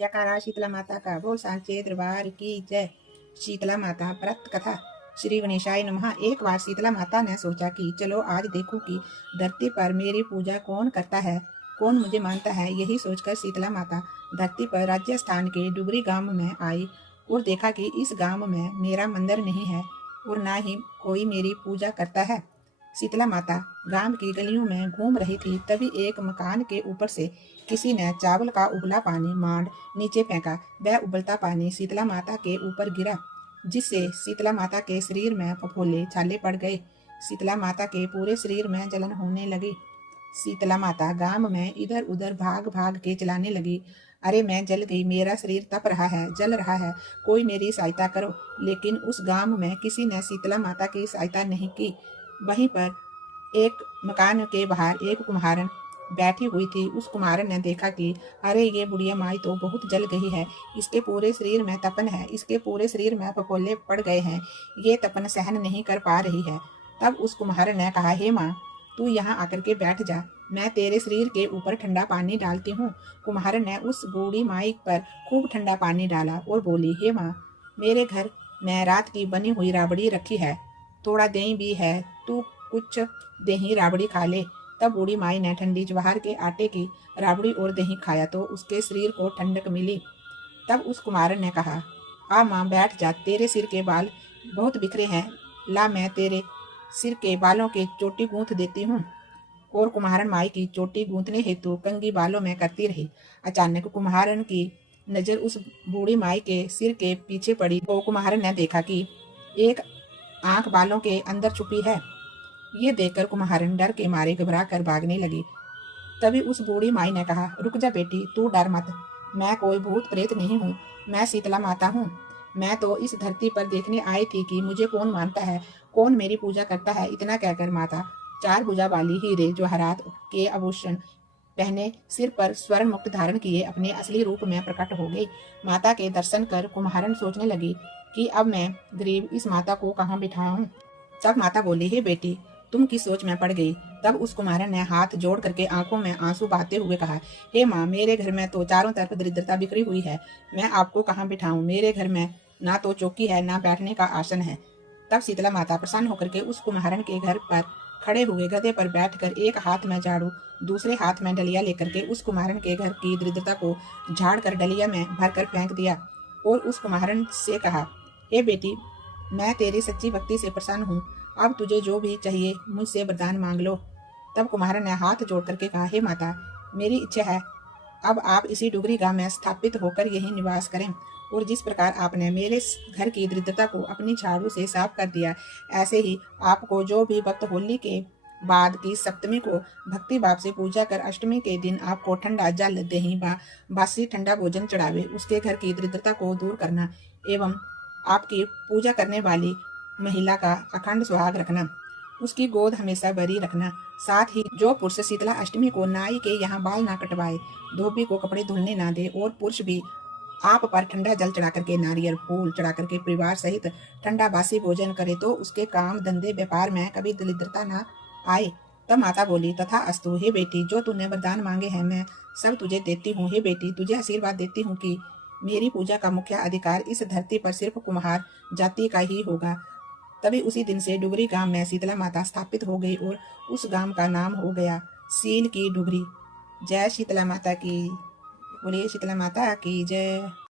जयकारा शीतला माता का। बोल सांचे दरबार की जय। शीतला माता व्रत कथा। श्री गणेशाय नमः। एक बार शीतला माता ने सोचा कि चलो आज देखूं कि धरती पर मेरी पूजा कौन करता है, कौन मुझे मानता है। यही सोचकर शीतला माता धरती पर राजस्थान के डुगरी गांव में आई और देखा कि इस गांव में मेरा मंदिर नहीं है और ना ही कोई मेरी पूजा करता है। शीतला माता गांव की गलियों में घूम रही थी, तभी एक मकान के ऊपर से किसी ने चावल का उबला पानी मांड नीचे फेंका। वह उबलता पानी शीतला माता के ऊपर गिरा, जिससे शीतला माता के शरीर में फफोले छाले पड़ गए। शीतला माता के पूरे शरीर में जलन होने लगी। शीतला माता गांव में इधर उधर भाग भाग के चलाने लगी। अरे मैं जल गई, मेरा शरीर तप रहा है, जल रहा है, कोई मेरी सहायता करो। लेकिन उस गांव में किसी ने शीतला माता की सहायता नहीं की। वहीं पर एक मकान के बाहर एक कुम्हारन बैठी हुई थी। उस कुम्हारन ने देखा कि अरे ये बुढ़िया माई तो बहुत जल गई है, इसके पूरे शरीर में तपन है, इसके पूरे शरीर में फफोले पड़ गए हैं, ये तपन सहन नहीं कर पा रही है। तब उस कुम्हारन ने कहा, हे माँ, तू यहाँ आकर के बैठ जा, मैं तेरे शरीर के ऊपर ठंडा पानी डालती हूँ। कुम्हारन ने उस बूढ़ी माई पर खूब ठंडा पानी डाला और बोली, हे माँ, मेरे घर में रात की बनी हुई राबड़ी रखी है, थोड़ा दही भी है, तू कुछ दही राबड़ी खा ले। तब बूढ़ी माई ने ठंडी ज्वार के आटे की राबड़ी और दही खाया तो उसके शरीर को ठंडक मिली। तब उस कुम्हारन ने कहा, आ माँ बैठ जा, तेरे सिर के बाल बहुत बिखरे हैं, ला मैं तेरे सिर के बालों के चोटी गूंथ देती हूँ। और कुम्हारन माई की चोटी गूंथने हेतु कंघी बालों में करती रही। अचानक कुम्हारन की नजर उस बूढ़ी माई के सिर के पीछे पड़ी तो कुम्हारन ने देखा कि एक आंख बालों के अंदर छुपी है। ये देखकर कुम्हारन डर के मारे घबरा कर भागने लगी। तभी उस बूढ़ी माई ने कहा, रुक जा बेटी, तू डर मत, मैं कोई भूत प्रेत नहीं हूँ, मैं शीतला माता हूँ। मैं तो इस धरती पर देखने आई थी कि मुझे कौन मानता है, कौन मेरी पूजा करता है। इतना कहकर माता चार भुजा वाली हीरे जवाहरात के आभूषण पहने, सिर पर स्वर्ण मुकुट धारण किए अपने असली रूप में प्रकट हो गई। माता के दर्शन कर कुम्हारन सोचने लगी कि अब मैं गरीब इस माता को कहाँ बिठाऊं। तब माता बोली, हे बेटी, तुम किस सोच में पड़ गई। तब उस कुम्हारन ने हाथ जोड़ करके आंखों में आंसू बहाते हुए कहा, हे माँ, मेरे घर में तो चारों तरफ दरिद्रता बिखरी हुई है, मैं आपको कहाँ बिठाऊं। मेरे घर में ना तो चौकी है, ना बैठने का आसन है। तब शीतला माता प्रसन्न होकर के उस कुम्हारन के घर पर खड़े हुए गधे पर बैठकर एक हाथ में झाड़ू, दूसरे हाथ में डलिया लेकर के उस कुम्हारन के घर की दरिद्रता को झाड़ कर डलिया में भरकर फेंक दिया और उस कुम्हारन से कहा, हे बेटी, मैं तेरी सच्ची भक्ति से प्रसन्न हूँ, अब तुझे जो भी चाहिए मुझसे वरदान मांग लो। तब कुम्हारन ने हाथ जोड़ करके कहा, हे माता, मेरी इच्छा है अब आप इसी डुगरी गांव में स्थापित होकर यही निवास करें और जिस प्रकार आपने मेरे घर की दरिद्रता को अपनी झाड़ू से साफ कर दिया, ऐसे ही आपको जो भी भक्त होली के बाद की सप्तमी को भक्ति भाव से पूजा कर अष्टमी के दिन आपको ठंडा जल, दही बासी ठंडा भोजन चढ़ावे, उसके घर की दरिद्रता को दूर करना एवं आपकी पूजा करने वाली महिला का अखंड सुहाग रखना, उसकी गोद हमेशा भरी रखना। साथ ही जो पुरुष शीतला अष्टमी को नाई के यहाँ बाल ना कटवाए, धोबी को कपड़े धुलने ना दे और पुरुष भी आप पर ठंडा जल चढ़ा करके, नारियल फूल चढ़ा करके परिवार सहित ठंडा बासी भोजन करे तो उसके काम धंधे व्यापार में कभी दरिद्रता ना आए। तब माता बोली, तथा अस्तु, हे बेटी, जो तूने वरदान मांगे हैं मैं सब तुझे देती हूँ। हे बेटी, तुझे आशीर्वाद देती हूँ कि मेरी पूजा का मुख्य अधिकार इस धरती पर सिर्फ कुम्हार जाति का ही होगा। तभी उसी दिन से डुगरी गांव में शीतला माता स्थापित हो गई और उस गांव का नाम हो गया सील की डुगरी। जय शीतला माता की। बोलिए शीतला माता की जय।